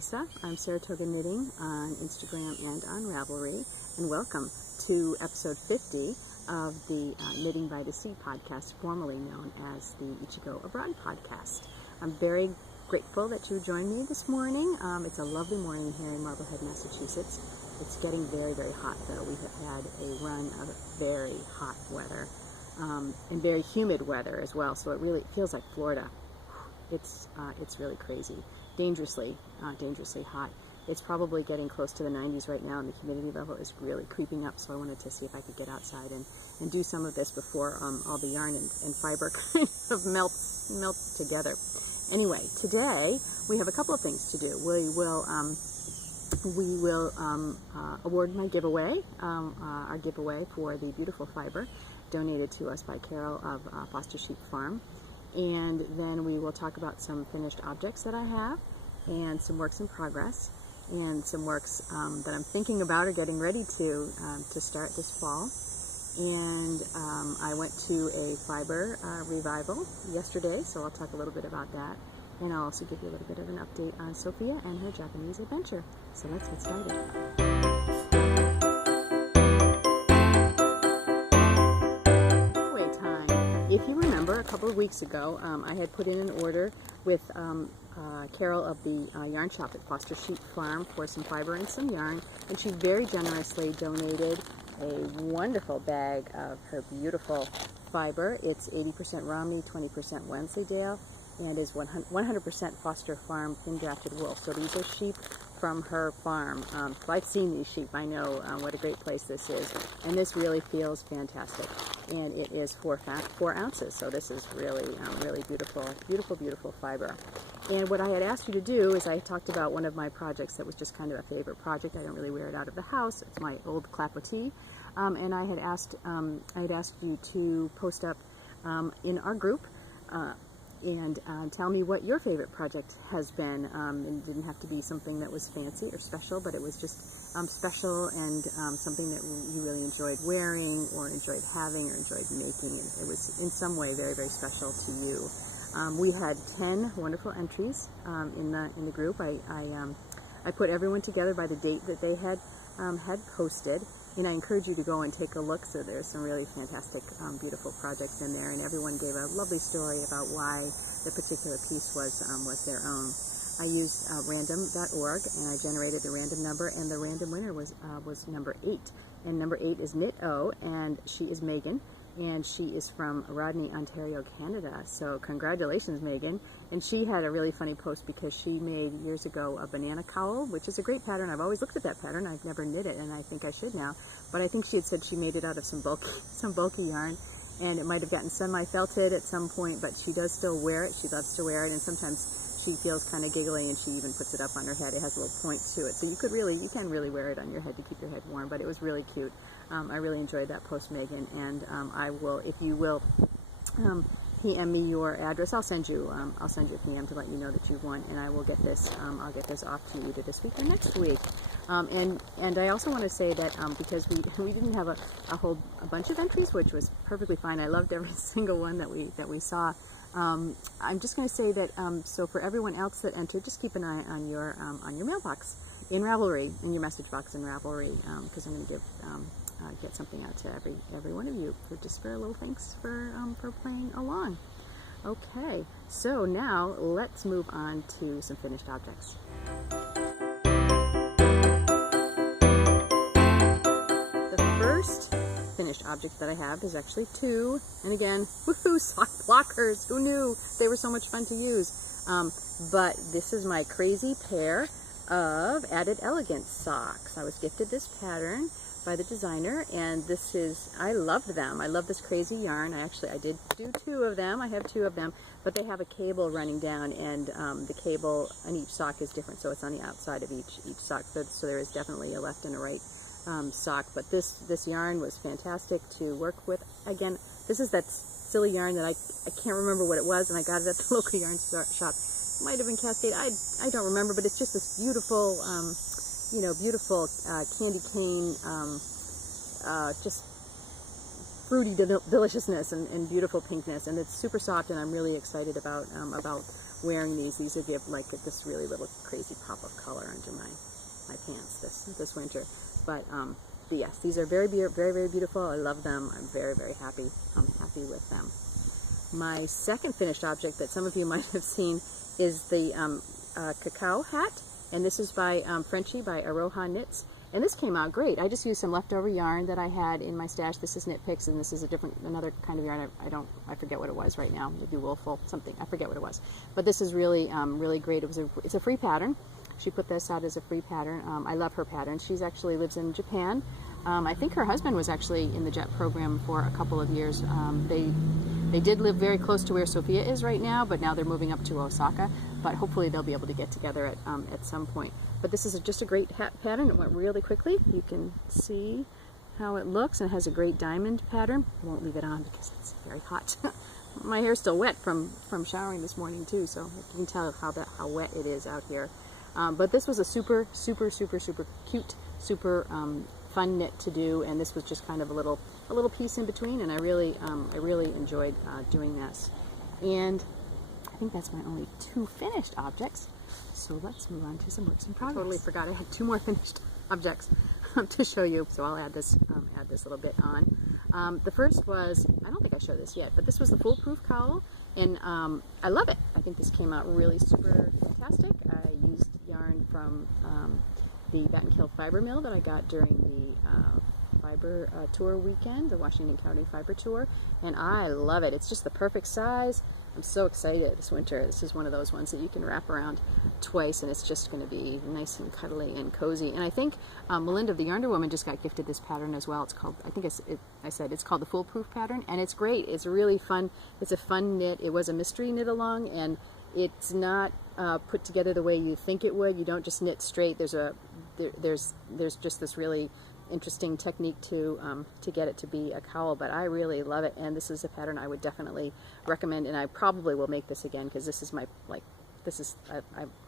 Lisa. I'm Saratoga Knitting on Instagram and on Ravelry, and welcome to episode 50 of the Knitting by the Sea podcast, formerly known as the Ichigo Abroad podcast. I'm very grateful that you joined me this morning. It's a lovely morning here in Marblehead, Massachusetts. It's getting very, very hot though. We have had a run of very hot weather and very humid weather as well, so it really feels like Florida. It's really crazy, dangerously hot. It's probably getting close to the 90s right now, and the humidity level is really creeping up, so I wanted to see if I could get outside and do some of this before all the yarn and fiber kind of melts together. Anyway, today we have a couple of things to do. We will award my giveaway, our giveaway for the beautiful fiber donated to us by Carol of Foster Sheep Farm. And then we will talk about some finished objects that I have, and some works in progress, and some works that I'm thinking about or getting ready to start this fall. And I went to a fiber revival yesterday, so I'll talk a little bit about that. And I'll also give you a little bit of an update on Sophia and her Japanese adventure. So let's get started. If you remember, a couple of weeks ago, I had put in an order with Carol of the yarn shop at Foster Sheep Farm for some fiber and some yarn, and she very generously donated a wonderful bag of her beautiful fiber. It's 80% Romney, 20% Wensleydale, and is 100% Foster Farm thin grafted wool. So these are sheep from her farm. I've seen these sheep. I know what a great place this is, and this really feels fantastic. And it is 4 ounces, so this is really beautiful fiber. And what I had asked you to do is, I talked about one of my projects that was just kind of a favorite project. I don't really wear it out of the house. It's my old clapotis, and I had asked you to post up in our group and tell me what your favorite project has been. It didn't have to be something that was fancy or special, but it was just special and something that you really enjoyed wearing or enjoyed having or enjoyed making. It was in some way very, very special to you. We had 10 wonderful entries in the group. I put everyone together by the date that they had posted, and I encourage you to go and take a look. So there's some really fantastic, beautiful projects in there, and everyone gave a lovely story about why the particular piece was their own. I used random.org, and I generated a random number, and the random winner was number 8. And number 8 is Knit O, and she is Megan, and she is from Rodney, Ontario, Canada. So congratulations, Megan. And she had a really funny post because she made years ago a banana cowl, which is a great pattern. I've always looked at that pattern. I've never knit it, and I think I should now. But I think she had said she made it out of some bulky yarn, and it might have gotten semi-felted at some point, but she does still wear it. She loves to wear it, and sometimes she feels kind of giggly, and she even puts it up on her head. It has a little point to it, so you can really wear it on your head to keep your head warm. But it was really cute. I really enjoyed that post, Megan, and I will, if you will, PM me your address. I'll send you a PM to let you know that you've won, and I will get this. I'll get this off to you either this week or next week. And I also want to say that because we didn't have a bunch of entries, which was perfectly fine. I loved every single one that we saw. I'm just going to say that so for everyone else that entered, just keep an eye on your mailbox in Ravelry, in your message box in Ravelry, because I'm going to get something out to every one of you for a little thanks for playing along. Okay, so now let's move on to some finished objects. The first finished object that I have is actually 2, and again, woohoo, sock blockers. Who knew they were so much fun to use? But this is my crazy pair of Added Elegance socks. I was gifted this pattern by the designer, and this is, I love them. I love this crazy yarn. I did do 2 of them. I have 2 of them, but they have a cable running down, and the cable on each sock is different, so it's on the outside of each sock. So there is definitely a left and a right sock. But this yarn was fantastic to work with. Again, this is that silly yarn that I can't remember what it was, and I got it at the local yarn shop. It might have been Cascade. I don't remember, but it's just this beautiful beautiful candy cane, just fruity deliciousness and beautiful pinkness, and it's super soft, and I'm really excited about wearing these. These would give like this really little crazy pop of color under my pants this winter. But yes, these are very, very beautiful. I love them. I'm very, very happy. I'm happy with them. My second finished object that some of you might have seen is the cacao hat, and this is by Frenchie by Aroha Knits, and this came out great. I just used some leftover yarn that I had in my stash. This is Knit Picks, and this is another kind of yarn. I forget what it was right now. Maybe Woolful, something. I forget what it was. But this is really really great. It's a free pattern. She put this out as a free pattern. I love her pattern. She's actually lives in Japan. I think her husband was actually in the JET program for a couple of years. They did live very close to where Sophia is right now, but now they're moving up to Osaka. But hopefully they'll be able to get together at some point. But this is just a great hat pattern. It went really quickly. You can see how it looks, and it has a great diamond pattern. I won't leave it on because it's very hot. My hair's still wet from showering this morning too, so you can tell how wet it is out here. But this was a super cute, super fun knit to do, and this was just kind of a little piece in between, and I really enjoyed doing this. And I think that's my only 2 finished objects. So let's move on to some works in progress. I totally forgot I had 2 more finished objects to show you, so I'll add this little bit on. The first was, I don't think I showed this yet, but this was the foolproof cowl, and I love it. I think this came out really super fantastic. I used yarn from the Battenkill Fiber Mill that I got during the fiber tour weekend, the Washington County Fiber Tour, and I love it. It's just the perfect size. I'm so excited this winter. This is one of those ones that you can wrap around twice, and it's just going to be nice and cuddly and cozy. And I think Melinda, the Yarnder Woman, just got gifted this pattern as well. It's called, I think I said it's called the Foolproof pattern, and it's great. It's really fun. It's a fun knit. It was a mystery knit along, and it's not put together the way you think it would. You don't just knit straight. There's just this really interesting technique to get it to be a cowl, but I really love it, and this is a pattern I would definitely recommend, and I probably will make this again because this is I'm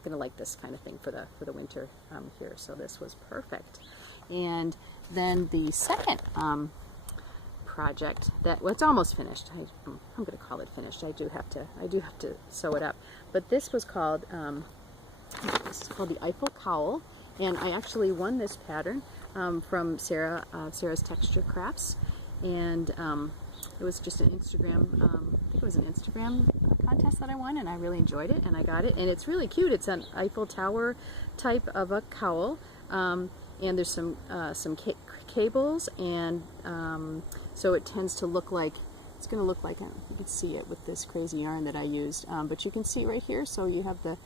gonna like this kind of thing for the winter here. So this was perfect. And then the second project it's almost finished. I'm gonna call it finished. I do have to sew it up, but this was called the Eiffel Cowl, and I actually won this pattern from Sarah's Texture Crafts, and it was just an Instagram, I think it was an Instagram contest that I won, and I really enjoyed it, and I got it, and it's really cute. It's an Eiffel Tower type of a cowl, and there's some cables, and so it tends to look like, it's going to look like, you can see it with this crazy yarn that I used, but you can see right here, so you have the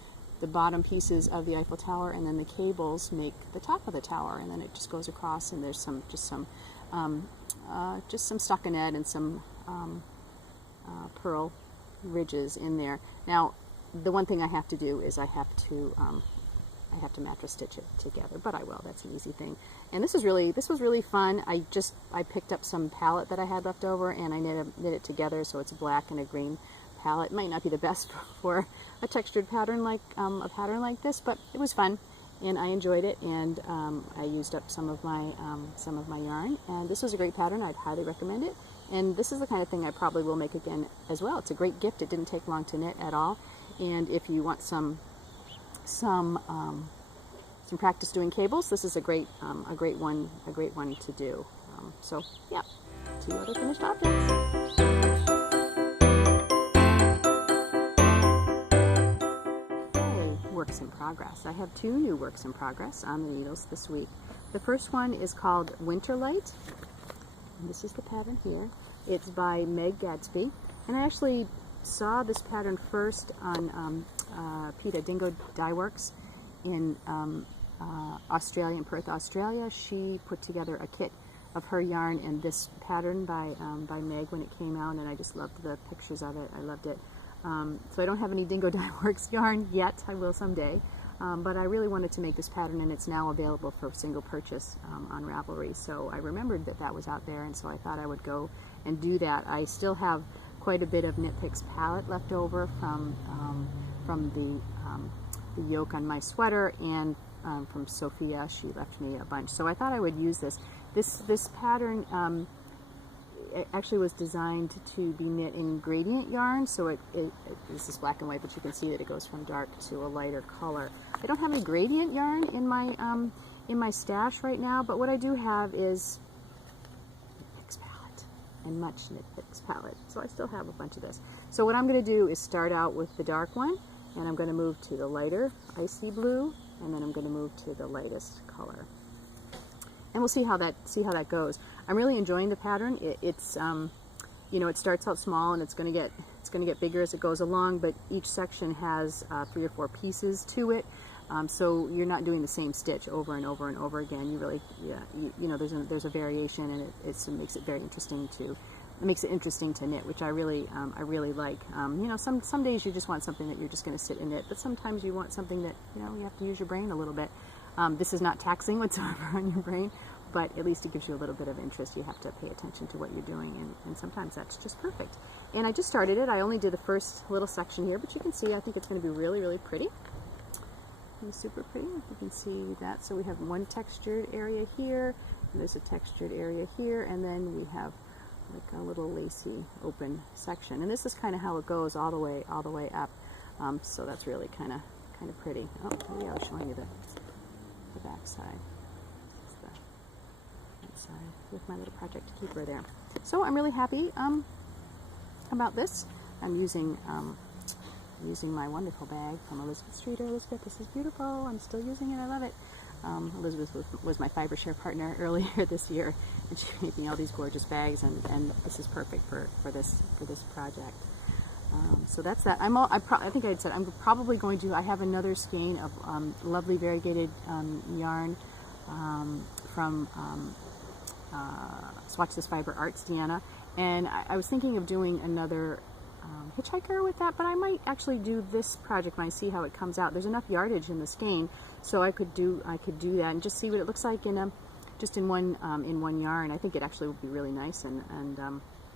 bottom pieces of the Eiffel Tower, and then the cables make the top of the tower, and then it just goes across, and there's just some stockinette and some pearl ridges in there. Now, the one thing I have to do is I have to mattress stitch it together, but I will. That's an easy thing. And this was really fun. I picked up some palette that I had left over, and I knit it together, so it's a black and a green palette. It might not be the best for a textured pattern like this, but it was fun, and I enjoyed it, and I used up some of my yarn, and this was a great pattern. I'd highly recommend it, and this is the kind of thing I probably will make again as well. It's a great gift. It didn't take long to knit at all, and if you want some practice doing cables, this is a great one to do. So yeah, 2 other finished objects. Works in progress. I have 2 new works in progress on the needles this week. The first one is called Winterlight, and this is the pattern here. It's by Meg Gadsby, and I actually saw this pattern first on Peta Dingo Dye Works in Australia, in Perth, Australia. She put together a kit of her yarn and this pattern by Meg when it came out, and I just loved the pictures of it. I loved it. So I don't have any Dingo Dye Works yarn yet. I will someday. But I really wanted to make this pattern, and it's now available for single purchase on Ravelry. So I remembered that was out there, and so I thought I would go and do that. I still have quite a bit of Knit Picks palette left over from the yoke on my sweater, and from Sophia. She left me a bunch. So I thought I would use this. This pattern, it actually was designed to be knit in gradient yarn, so this is black and white, but you can see that it goes from dark to a lighter color. I don't have any gradient yarn in my stash right now, but what I do have is Picks palette and much Knit Picks palette, so I still have a bunch of this. So what I'm going to do is start out with the dark one, and I'm going to move to the lighter icy blue, and then I'm going to move to the lightest color. And we'll see how that goes. I'm really enjoying the pattern. It's you know, it starts out small and it's going to get bigger as it goes along. But each section has 3 or 4 pieces to it, so you're not doing the same stitch over and over and over again. You really, you know, there's a variation, and it makes it very interesting to knit, which I really like. You know, some days you just want something that you're just going to sit and knit, but sometimes you want something that, you know, you have to use your brain a little bit. This is not taxing whatsoever on your brain, but at least it gives you a little bit of interest. You have to pay attention to what you're doing, and sometimes that's just perfect. And I just started it. I only did the first little section here, but you can see I think it's going to be really, really pretty. It's super pretty, if you can see that. So we have one textured area here, and there's a textured area here, and then we have like a little lacy open section. And this is kind of how it goes all the way up. So that's really kind of pretty. Oh, maybe I was showing you the back side. That's the front side with my little project keeper there. So I'm really happy about this. I'm using my wonderful bag from Elizabeth Streeter. Elizabeth, this is beautiful. I'm still using it. I love it. Elizabeth was my fiber share partner earlier this year, and she made me all these gorgeous bags, and this is perfect for this project. So that's that. I think I had said I'm probably going to. I have another skein of lovely variegated yarn from Swatch This Fiber Arts, Deanna, and I was thinking of doing another hitchhiker with that, but I might actually do this project when I see how it comes out. There's enough yardage in the skein, so I could do that and just see what it looks like in one yarn. I think it actually would be really nice, and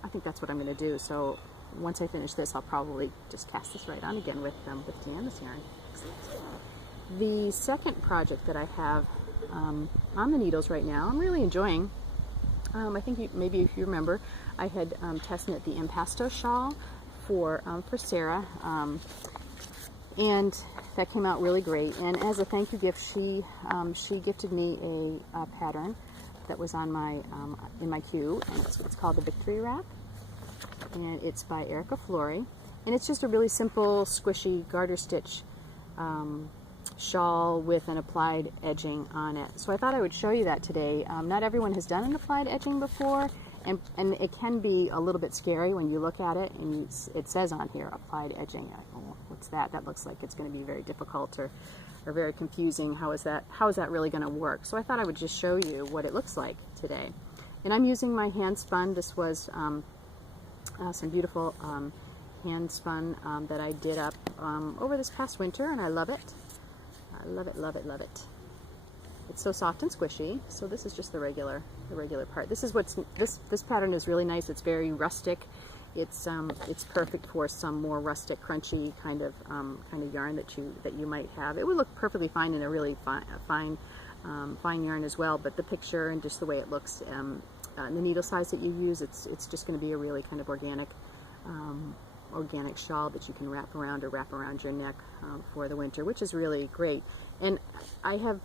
I think that's what I'm going to do. So once I finish this, I'll probably just cast this right on again with Deanna's yarn. The second project that I have on the needles right now, I'm really enjoying. I think maybe if you remember, I had test knit the impasto shawl for Sarah, and that came out really great. And as a thank you gift, she gifted me a pattern that was on my in my queue, and it's called the Victory Wrap, and it's by Erica Flori, and it's just a really simple, squishy garter stitch shawl with an applied edging on it. So I thought I would show you that today. Not everyone has done an applied edging before, and it can be a little bit scary when you look at it and it says on here applied edging. Oh, what's that? That looks like it's going to be very difficult or very confusing. How is that really going to work? So I thought I would just show you what it looks like today. And I'm using my hand spun. This was some beautiful hand spun that I did up over this past winter, and I love it. I love it, love it, love it. It's so soft and squishy. So this is just the regular part. This pattern is really nice. It's very rustic. It's perfect for some more rustic, crunchy kind of yarn that you might have. It would look perfectly fine in a really fine yarn as well. But the picture and just the way it looks, the needle size that you use, it's just going to be a really kind of organic shawl that you can wrap around your neck for the winter, which is really great. And I have,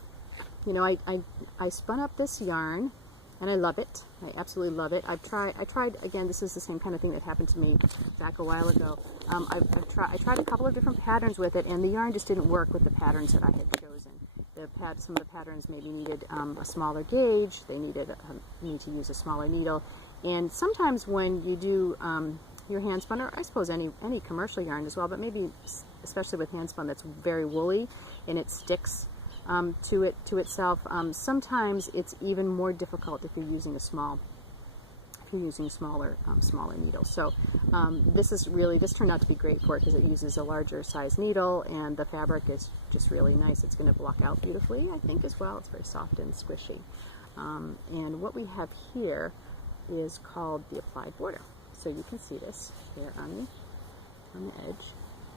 you know, I spun up this yarn, and I love it. I absolutely love it. I tried again. This is the same kind of thing that happened to me back a while ago. I tried a couple of different patterns with it, and the yarn just didn't work with the patterns that I had chosen. Some of the patterns maybe needed a smaller gauge. They need to use a smaller needle, and sometimes when you do your hand spun, or I suppose any commercial yarn as well, but maybe especially with hand spun that's very woolly and it sticks to itself. Sometimes it's even more difficult if you're using smaller needles. So this turned out to be great for it because it uses a larger size needle, and the fabric is just really nice. It's going to block out beautifully, I think, as well. It's very soft and squishy. And what we have here is called the applied border. So you can see this here on the edge.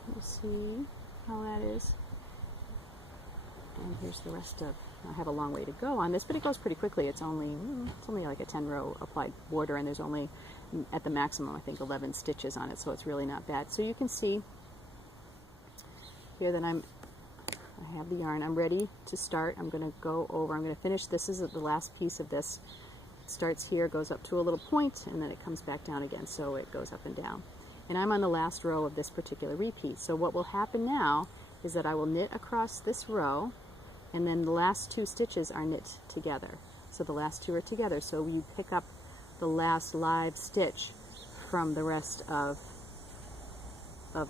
You see how that is. And here's the rest of. I have a long way to go on this, but it goes pretty quickly. It's only like a 10-row applied border, and there's only at the maximum, I think 11 stitches on it, so it's really not bad. So you can see here that I have the yarn. I'm ready to start. I'm going to go over, I'm going to finish, this is the last piece of this. It starts here, goes up to a little point, and then it comes back down again, so it goes up and down. And I'm on the last row of this particular repeat. So what will happen now is that I will knit across this row, and then the last 2 stitches are knit together. So the last 2 are together. So you pick up the last live stitch from the rest of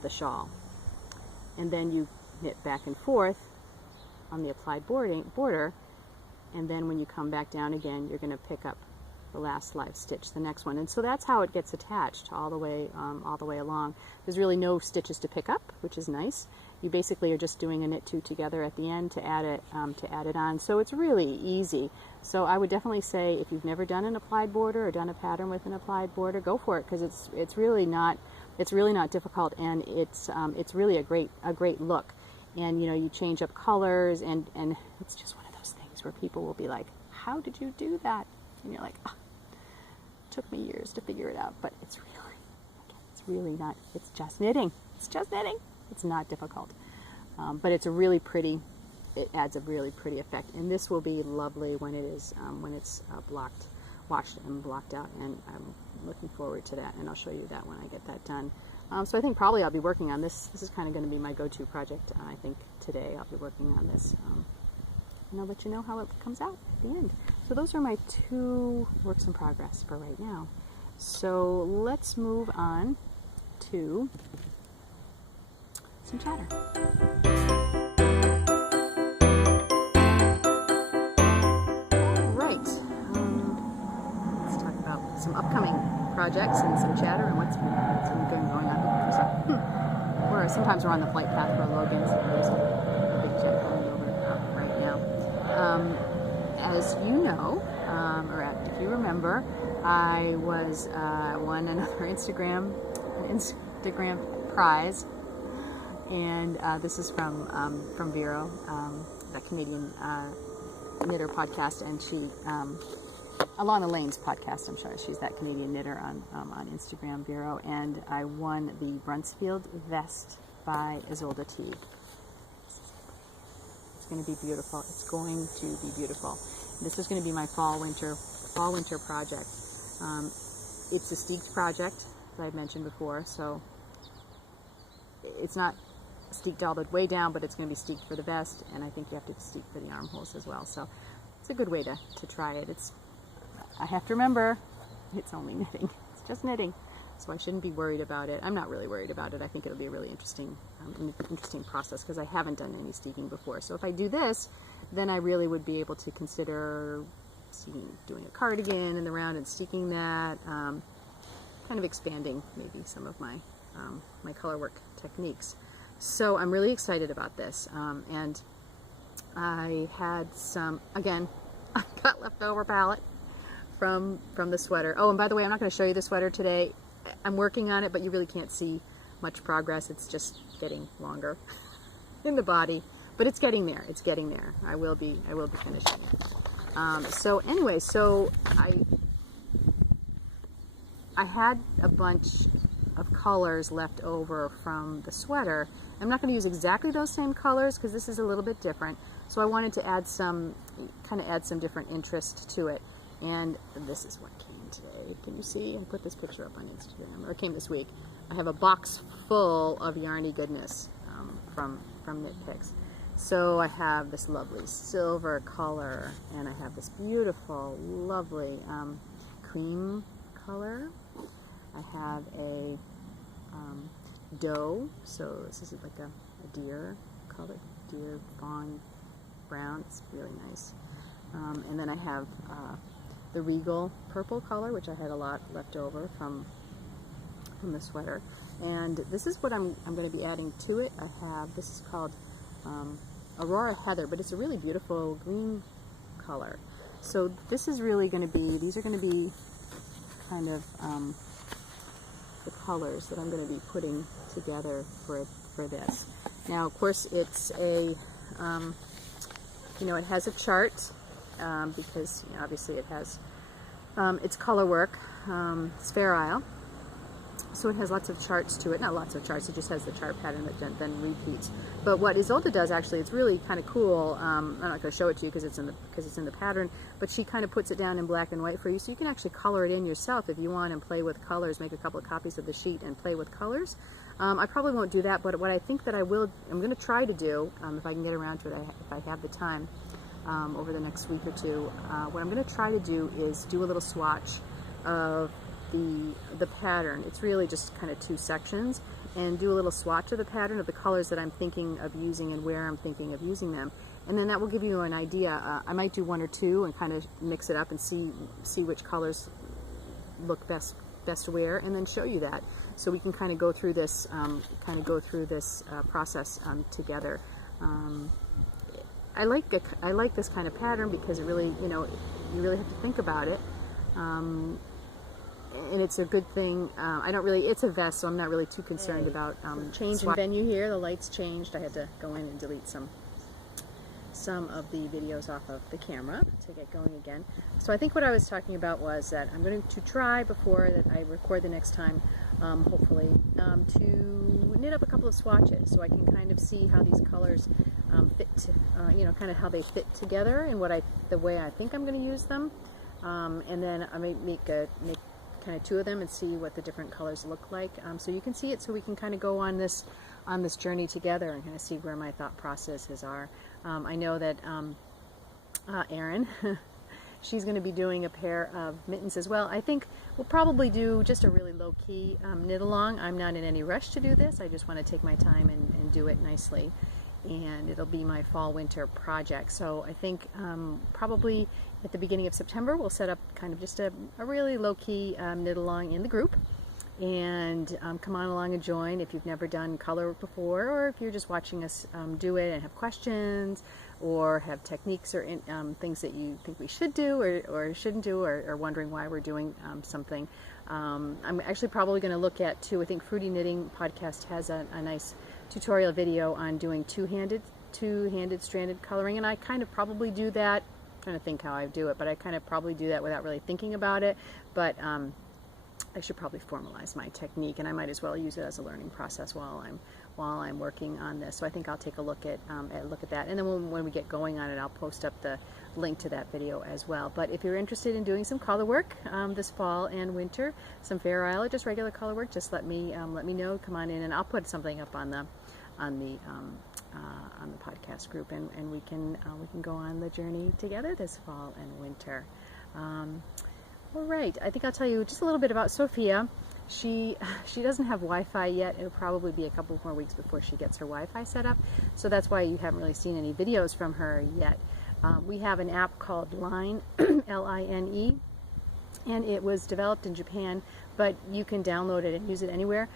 the shawl. And then you knit back and forth on the applied border, and then when you come back down again, you're going to pick up the last live stitch, the next one. And so that's how it gets attached all the way along. There's really no stitches to pick up, which is nice. You basically are just doing a knit 2 together at the end to add it on. So it's really easy. So I would definitely say if you've never done an applied border or done a pattern with an applied border, go for it, because it's really not difficult, and it's really a great look. And you know, you change up colors, and it's just one of those things where people will be like, how did you do that? And you're like, oh, it took me years to figure it out, but it's really not, it's just knitting. It's just knitting. It's not difficult. But it's a really pretty, it adds a really pretty effect. And this will be lovely when it is, when it's washed and blocked out, and I'm looking forward to that, and I'll show you that when I get that done. So I think probably I'll be working on this. This is kind of going to be my go-to project. I think today I'll be working on this. And I'll let you know how it comes out at the end. So those are my 2 works in progress for right now. So let's move on to some chatter. All right, let's talk about some upcoming projects and some chatter and what's been going on. Sometimes we're on the flight path for Logan, so there's a big jet going over right now. As you know, or if you remember, I won another Instagram prize, and this is from Vero, that Canadian knitter podcast, and she Along the Lanes podcast, I'm sure she's that Canadian knitter on Instagram, Vero, and I won the Brunsfield vest by Isolde Teague. It's going to be beautiful. It's going to be beautiful. This is going to be my fall winter project. It's a steeked project, as I've mentioned before, so it's not steeked all the way down, but it's going to be steeked for the vest, and I think you have to steek for the armholes as well. So it's a good way to try it. I have to remember, it's only knitting. It's just knitting. So I shouldn't be worried about it. I'm not really worried about it. I think it'll be a really interesting process, because I haven't done any steeking before. So if I do this, then I really would be able to consider doing a cardigan in the round and steeking that, kind of expanding maybe some of my my color work techniques. So I'm really excited about this. And I had some, again, I got leftover palette from the sweater. Oh, and by the way, I'm not going to show you the sweater today. I'm working on it, but you really can't see much progress. It's just getting longer in the body, but it's getting there. It's getting there. I will be finishing it. So anyway, so I had a bunch of colors left over from the sweater. I'm not going to use exactly those same colors, because this is a little bit different. So I wanted to add some different interest to it. And this is what came today. Can you see? I put this picture up on Instagram, or it came this week. I have a box full of yarny goodness from Knit Picks. So I have this lovely silver color, and I have this beautiful, lovely cream color. I have a doe, so this is like a deer color, deer fawn brown. It's really nice. And then I have the regal purple color, which I had a lot left over from the sweater. And this is what I'm going to be adding to it. This is called Aurora Heather, but it's a really beautiful green color. So this is really going to be, these are going to be kind of the colors that I'm going to be putting together for this. Now, of course, it's a, it has a chart, because obviously it has It's color work, sterile. So it has lots of charts to it. Not lots of charts, it just has the chart pattern that then repeats. But what Isolde does, actually, it's really kind of cool. I'm not going to show it to you because it's in the pattern, but she kind of puts it down in black and white for you, so you can actually color it in yourself if you want and play with colors, make a couple of copies of the sheet and play with colors. I probably won't do that, but what I think that I'm going to try to do, if I can get around to it, if I have the time over the next week or two, what I'm going to try to do is do a little swatch of the pattern. It's really just kind of 2 sections, and do a little swatch of the pattern of the colors that I'm thinking of using and where I'm thinking of using them, and then that will give you an idea. I might do 1 or 2 and kind of mix it up and see which colors look best where, and then show you that, so we can kind of go through this process together. I like this kind of pattern because it really, you really have to think about it. And it's a good thing. It's a vest, so I'm not really too concerned about change in venue here. The lights changed. I had to go in and delete some of the videos off of the camera to get going again. So I think what I was talking about was that I'm going to try, before that I record the next time, hopefully, to knit up a couple of swatches so I can kind of see how these colors fit, kind of how they fit together and the way I think I'm going to use them. And then I may make kind of 2 of them and see what the different colors look like, so you can see it, so we can kind of go on this journey together and kind of see where my thought processes are. I know that Erin, she's going to be doing a pair of mittens as well. I think we'll probably do just a really low-key knit along. I'm not in any rush to do this. I just want to take my time and do it nicely, and it'll be my fall-winter project. So I think probably at the beginning of September we'll set up kind of just a really low-key knit along in the group, and come on along and join if you've never done color work before, or if you're just watching us do it and have questions or have techniques or things that you think we should do or shouldn't do, or wondering why we're doing something. I'm actually probably going to look at too, I think Fruity Knitting Podcast has a nice tutorial video on doing two-handed stranded coloring, and I kind of probably do that. I'm trying to think how I do it, but I kind of probably do that without really thinking about it. But I should probably formalize my technique, and I might as well use it as a learning process while I'm working on this. So I think I'll take a look at that, and then when we get going on it, I'll post up the link to that video as well. But if you're interested in doing some color work this fall and winter, some Fair Isle or just regular color work, just let me know. Come on in, and I'll put something up on the podcast group, and we can go on the journey together this fall and winter. All right, I think I'll tell you just a little bit about Sophia. She doesn't have Wi-Fi yet. It'll probably be a couple more weeks before she gets her Wi-Fi set up, so that's why you haven't really seen any videos from her yet. We have an app called Line, L-I-N-E, and it was developed in Japan, but you can download it and use it anywhere.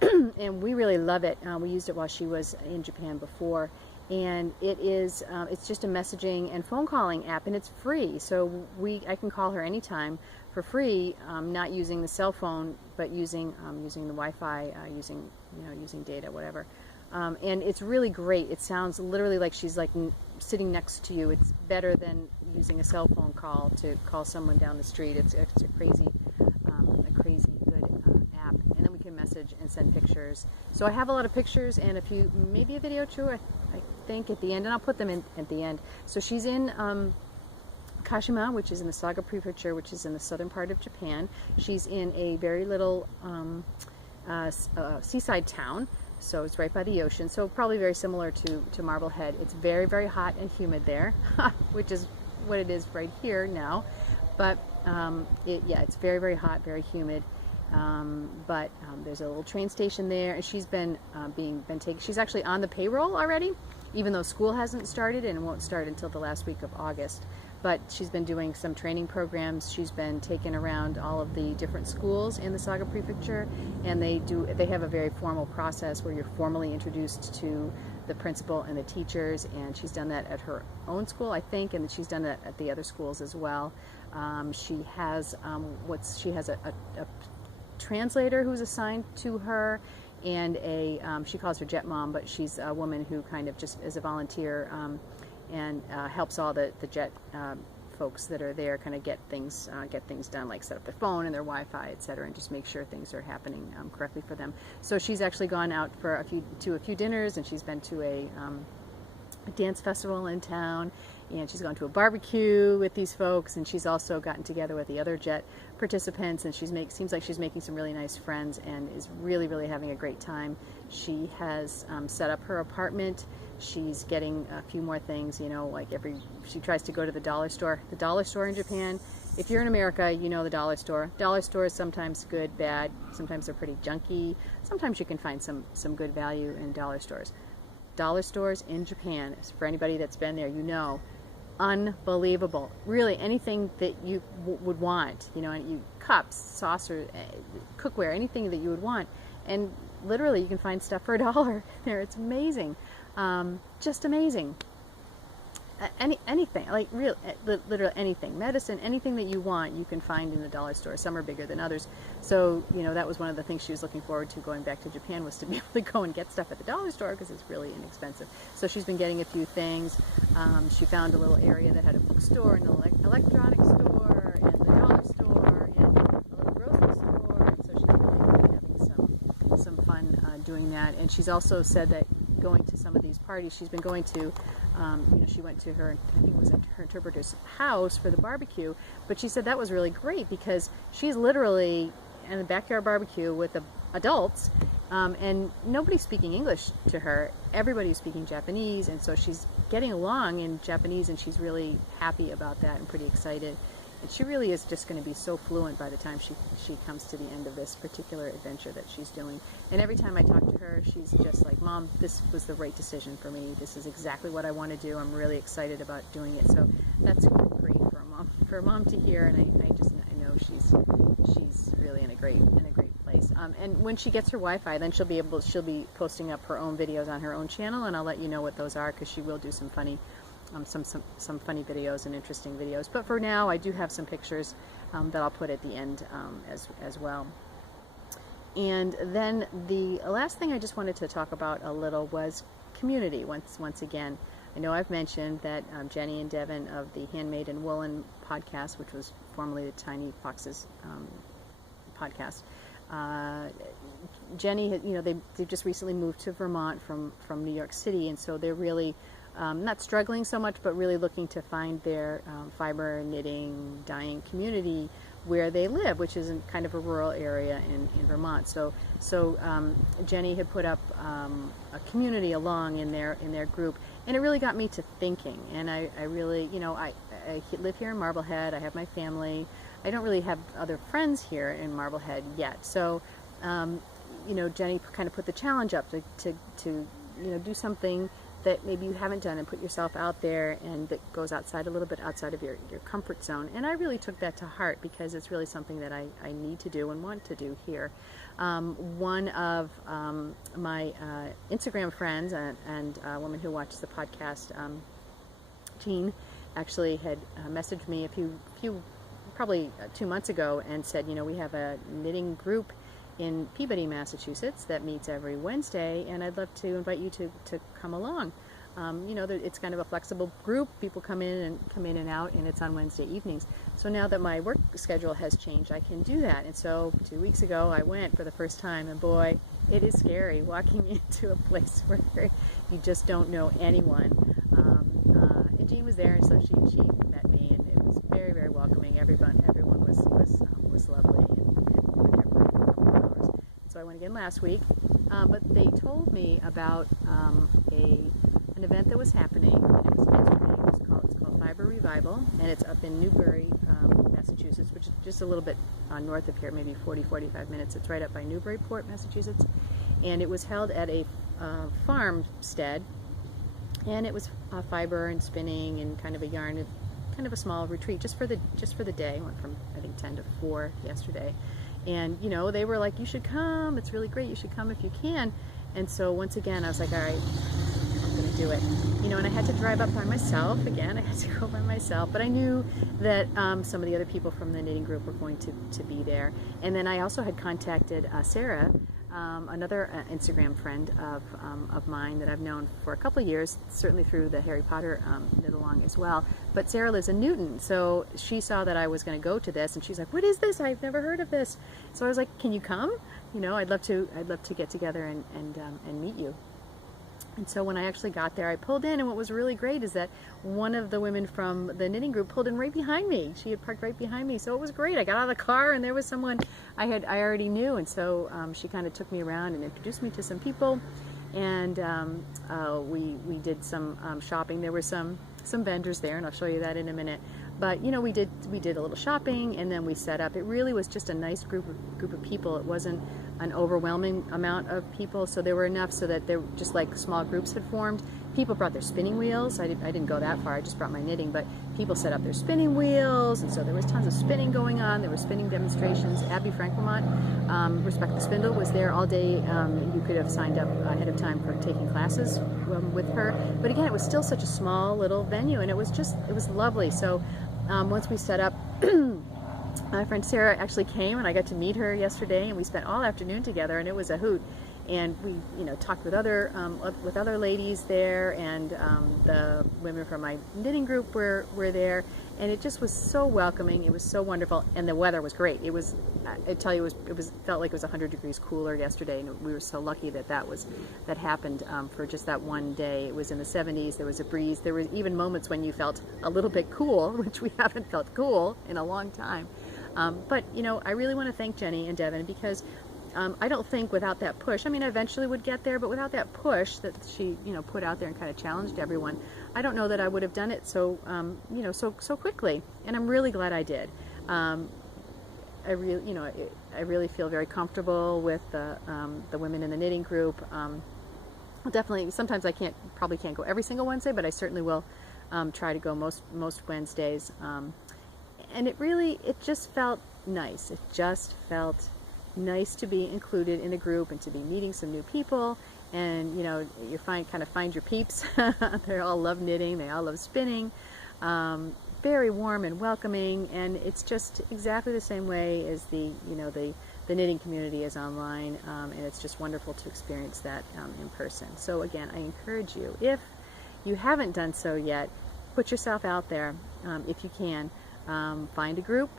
And we really love it. We used it while she was in Japan before, and it's just a messaging and phone calling app, and it's free. So I can call her anytime for free, not using the cell phone, but using the Wi-Fi, using data, whatever. And it's really great. It sounds literally like she's like sitting next to you. It's better than using a cell phone call to call someone down the street. It's a crazy good app. And then we can message and send pictures. So I have a lot of pictures and maybe a video too, I think, at the end, and I'll put them in at the end. So she's in Kashima, which is in the Saga Prefecture, which is in the southern part of Japan. She's in a very little seaside town. So it's right by the ocean, so probably very similar to Marblehead. It's very, very hot and humid there, which is what it is right here now. But it's very, very hot, very humid. But there's a little train station there, and she's been taken. She's actually on the payroll already, even though school hasn't started and it won't start until the last week of August. But she's been doing some training programs. She's been taken around all of the different schools in the Saga Prefecture, and they have a very formal process where you're formally introduced to the principal and the teachers, and she's done that at her own school, I think, and she's done that at the other schools as well. She has a translator who's assigned to her, and she calls her Jet Mom, but she's a woman who kind of just is a volunteer and helps all the Jet folks that are there kind of get things done, like set up their phone and their Wi-Fi, etc., and just make sure things are happening correctly for them. So she's actually gone out for a few dinners, and she's been to a dance festival in town, and she's gone to a barbecue with these folks, and she's also gotten together with the other jet participants, and seems like she's making some really nice friends and is really having a great time. She has set up her apartment. She's getting a few more things, you know, like she tries to go to the dollar store. The dollar store in Japan, if you're in America, you know the dollar store. Dollar store is sometimes good, bad, sometimes they're pretty junky. Sometimes you can find some good value in dollar stores. Dollar stores in Japan, for anybody that's been there, you know, unbelievable. Really, anything that you would want, you know, cups, saucers, cookware, anything that you would want, and literally you can find stuff for $1 there. It's amazing, just amazing. Anything, like literally anything, medicine, anything that you want, you can find in the dollar store. Some are bigger than others. So, you know, that was one of the things she was looking forward to going back to Japan, was to be able to go and get stuff at the dollar store, because it's really inexpensive. So she's been getting a few things. She found a little area that had a bookstore and an electronics store and the dollar store and a little grocery store. And so she's really having some fun doing that. And she's also said that going to some of these parties, she's been going to, you know, she went to her, I think it was her interpreter's house for the barbecue, but she said that was really great because she's literally in the backyard barbecue with the adults, and nobody's speaking English to her. Everybody's speaking Japanese, and so she's getting along in Japanese, and she's really happy about that and pretty excited. And she really is just going to be so fluent by the time she comes to the end of this particular adventure that she's doing. And every time I talk to her, she's just like, Mom, this was the right decision for me. This is exactly what I want to do. I'm really excited about doing it. So that's great for a mom to hear. And I know she's really in a great place. And when she gets her Wi-Fi, then she'll be posting up her own videos on her own channel, and I'll let you know what those are, because she will do some funny videos and interesting videos. But for now, I do have some pictures that I'll put at the end as well. And then the last thing I just wanted to talk about a little was community. Once again, I know I've mentioned that Jenny and Devin of the Handmade and Woolen podcast, which was formerly the Tiny Foxes podcast. Jenny, you know, they've just recently moved to Vermont from New York City, and so they're really not struggling so much, but really looking to find their fiber, knitting, dyeing community where they live, which is in kind of a rural area in Vermont. So Jenny had put up a community along in their group, and it really got me to thinking. And I really, you know, I live here in Marblehead. I have my family. I don't really have other friends here in Marblehead yet. So, you know, Jenny kind of put the challenge up to you know, do something that maybe you haven't done, and put yourself out there, and that goes outside a little bit outside of your comfort zone. And I really took that to heart, because it's really something that I need to do and want to do here. One of my Instagram friends and a woman who watches the podcast, Jean, actually had messaged me a few probably 2 months ago and said, you know, we have a knitting group in Peabody, Massachusetts that meets every Wednesday, and I'd love to invite you to come along. You know, it's kind of a flexible group. People come in and out, and it's on Wednesday evenings. So now that my work schedule has changed, I can do that. And so 2 weeks ago, I went for the first time, and boy, it is scary walking into a place where you just don't know anyone. And Jean was there, and so she met me, and it was very welcoming. Everyone was lovely. So I went again last week, but they told me about an event that was happening. It was yesterday. It's called Fiber Revival, and it's up in Newbury, Massachusetts, which is just a little bit north of here, maybe 40-45 minutes. It's right up by Newburyport, Massachusetts, and it was held at a farmstead, and it was fiber and spinning and kind of a yarn, kind of a small retreat just for the day. Went from, I think, 10 to 4 yesterday. And, you know, they were like, you should come, it's really great, you should come if you can. And so once again, I was like, all right, I'm going to do it. You know, and I had to drive up by myself again. I had to go by myself. But I knew that some of the other people from the knitting group were going to be there. And then I also had contacted Sarah, another Instagram friend of mine that I've known for a couple of years, certainly through the Harry Potter knit along as well. But Sarah lives in Newton, so she saw that I was going to go to this, and she's like, "What is this? I've never heard of this." So I was like, "Can you come? You know, I'd love to get together and meet you." And so when I actually got there, I pulled in, and what was really great is that one of the women from the knitting group pulled in right behind me. She had parked right behind me, so it was great. I got out of the car, and there was someone I already knew, and so she kind of took me around and introduced me to some people, and we did some shopping. There were some vendors there, and I'll show you that in a minute. But you know, we did a little shopping, and then we set up. It really was just a nice group of people. It wasn't an overwhelming amount of people, so there were enough so that there just like small groups had formed. People brought their spinning wheels. I didn't go that far. I just brought my knitting, but people set up their spinning wheels, and so there was tons of spinning going on. There were spinning demonstrations. Abby Frankelmont, Respect the Spindle, was there all day. You could have signed up ahead of time for taking classes with her. But again, it was still such a small little venue, and it was lovely. So once we set up, my friend Sarah actually came, and I got to meet her yesterday, and we spent all afternoon together, and it was a hoot. And we, you know, talked with other ladies there, and the women from my knitting group were there, and it just was so welcoming. It was so wonderful, and the weather was great. It was, I tell you, it felt like it was 100 degrees cooler yesterday, and we were so lucky that that happened for just that one day. It was in the 70s. There was a breeze. There were even moments when you felt a little bit cool, which we haven't felt cool in a long time. But you know, I really want to thank Jenny and Devin, because I don't think without that push, I mean, I eventually would get there, but without that push that she, you know, put out there and kind of challenged everyone, I don't know that I would have done it so, you know, so quickly. And I'm really glad I did. I really feel very comfortable with the women in the knitting group. Definitely, sometimes I probably can't go every single Wednesday, but I certainly will try to go most Wednesdays. And it just felt nice. It just felt nice to be included in a group and to be meeting some new people, and you know, you kind of find your peeps. They all love knitting, they all love spinning. Very warm and welcoming, and it's just exactly the same way as the knitting community is online, and it's just wonderful to experience that in person. So again, I encourage you, if you haven't done so yet, put yourself out there. If you can, find a group.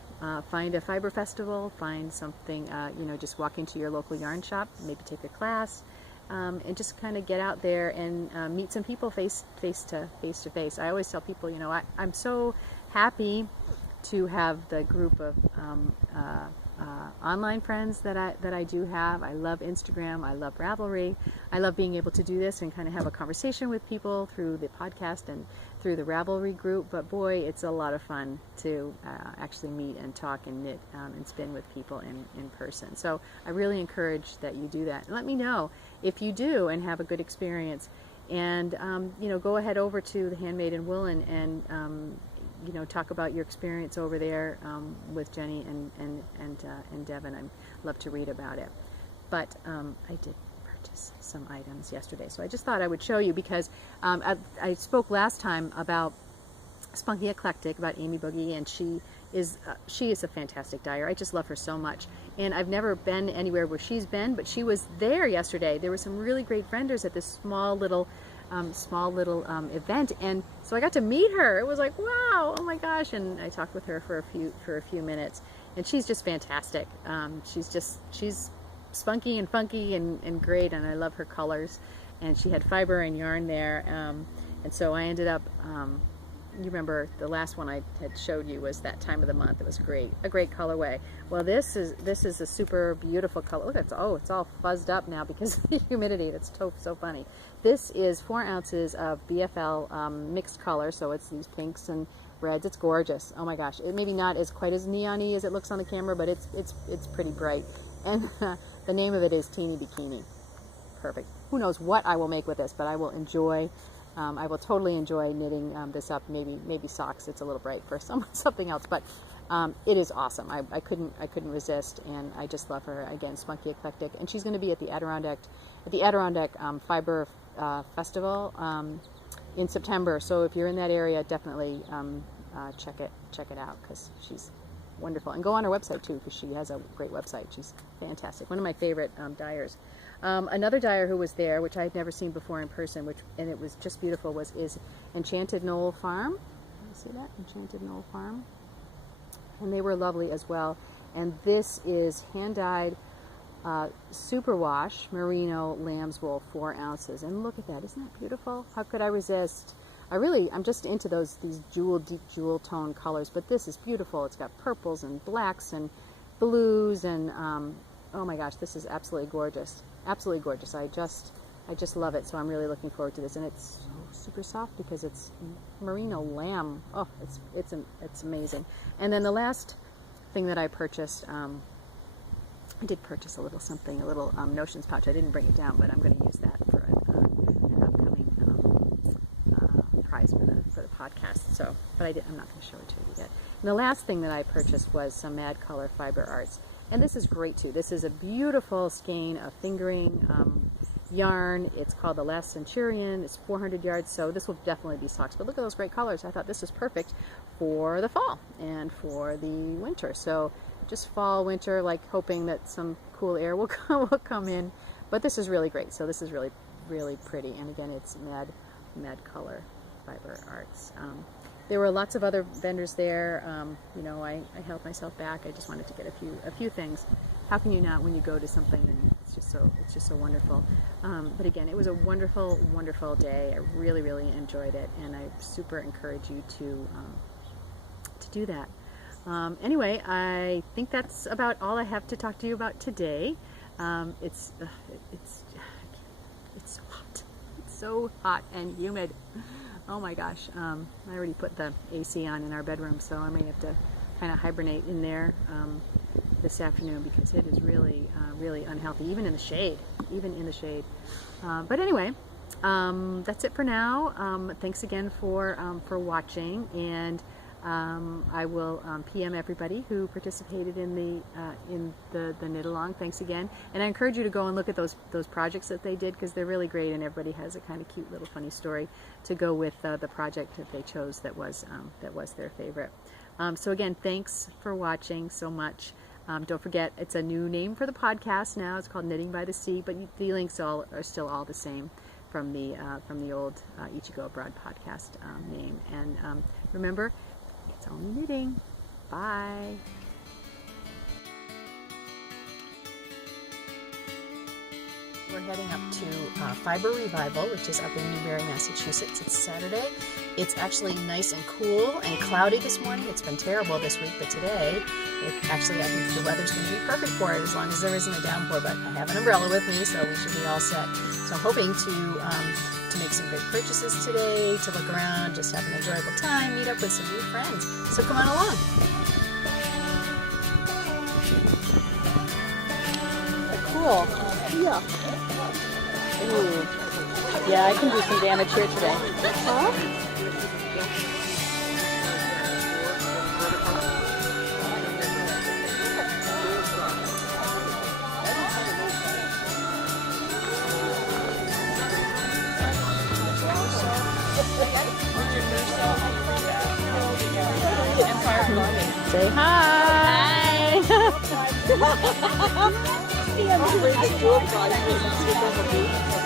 Find a fiber festival, find something, you know, just walk into your local yarn shop, maybe take a class, and just kind of get out there and meet some people face to face. I always tell people, you know, I'm so happy to have the group of online friends that I do have. I love Instagram, I love Ravelry, I love being able to do this and kind of have a conversation with people through the podcast and through the Ravelry group, but boy, it's a lot of fun to actually meet and talk and knit and spin with people in person. So I really encourage that you do that. And let me know if you do and have a good experience. And you know, go ahead over to the Handmade in Woolen and you know, talk about your experience over there with Jenny and Devin. I'd love to read about it. But I did purchase some items yesterday, so I just thought I would show you, because I spoke last time about Spunky Eclectic, about Amy Boogie, and she is a fantastic dyer. I just love her so much, and I've never been anywhere where she's been, but she was there yesterday. There were some really great vendors at this small little event, and so I got to meet her. It was like, wow, oh my gosh. And I talked with her for a few minutes, and she's just fantastic. She's spunky and funky and great, and I love her colors. And she had fiber and yarn there, and so I ended up, you remember the last one I had showed you was that time of the month. It was great, a great colorway. Well, this is a super beautiful color. Look, it's all fuzzed up now because of the humidity. That's so funny. This is 4 ounces of BFL mixed color, so it's these pinks and reds. It's gorgeous. Oh my gosh, it maybe not as quite as neon-y as it looks on the camera, but it's pretty bright. And the name of it is Teeny Bikini. Perfect. Who knows what I will make with this, but I will enjoy. I will totally enjoy knitting this up. Maybe socks. It's a little bright for something else, but it is awesome. I couldn't resist, and I just love her. Again, Spunky Eclectic, and she's going to be at the Adirondack Fiber Festival in September. So if you're in that area, definitely check it out, because she's wonderful. And go on her website too, because she has a great website. She's fantastic. One of my favorite dyers. Another dyer who was there, which I had never seen before in person, and it was just beautiful, is Enchanted Knoll Farm. You see that? Enchanted Knoll Farm. And they were lovely as well. And this is hand-dyed superwash merino lamb's wool, 4 ounces. And look at that. Isn't that beautiful? How could I resist? I'm just into these deep jewel tone colors, but this is beautiful. It's got purples and blacks and blues, and oh my gosh, this is absolutely gorgeous. Absolutely gorgeous. I just love it. So I'm really looking forward to this, and it's so super soft because it's merino lamb. Oh, it's amazing. And then the last thing that I purchased, I did purchase a little notions pouch. I didn't bring it down, but I'm going to use that for an upcoming prize for the podcast. So, but I'm not going to show it to you yet. And the last thing that I purchased was some Mad Color Fiber Arts, and this is great too. This is a beautiful skein of fingering yarn. It's called the Last Centurion. It's 400 yards, so this will definitely be socks. But look at those great colors. I thought this is perfect for the fall and for the winter. So just fall, winter, like hoping that some cool air will come in. But this is really great. So this is really, really pretty. And again, it's Mad Color Fiber Arts. There were lots of other vendors there. You know, I held myself back. I just wanted to get a few things. How can you not when you go to something and it's just so wonderful. But again, it was a wonderful, wonderful day. I really, really enjoyed it, and I super encourage you to do that. Anyway, I think that's about all I have to talk to you about today. It's so hot. It's so hot and humid. Oh my gosh. I already put the AC on in our bedroom, so I may have to kind of hibernate in there this afternoon because it is really, really unhealthy, even in the shade. But anyway, that's it for now. Thanks again for watching, and I will PM everybody who participated in the knit along. Thanks again, and I encourage you to go and look at those projects that they did, because they're really great, and everybody has a kind of cute little funny story to go with the project that they chose that was their favorite. So again, thanks for watching so much. Don't forget, it's a new name for the podcast now. It's called Knitting by the Sea, but the links are still all the same from the old Ichigo Abroad podcast name. And remember, it's only knitting. Bye. We're heading up to Fiber Revival, which is up in Newbury, Massachusetts. It's Saturday. It's actually nice and cool and cloudy this morning. It's been terrible this week, but today, I think the weather's going to be perfect for it, as long as there isn't a downpour. But I have an umbrella with me, so we should be all set. So I'm hoping to make some great purchases today, to look around, just have an enjoyable time, meet up with some new friends. So come on along. Cool. Yeah. Ooh. Yeah, I can do some damage here today. Huh? Say hi. Hi.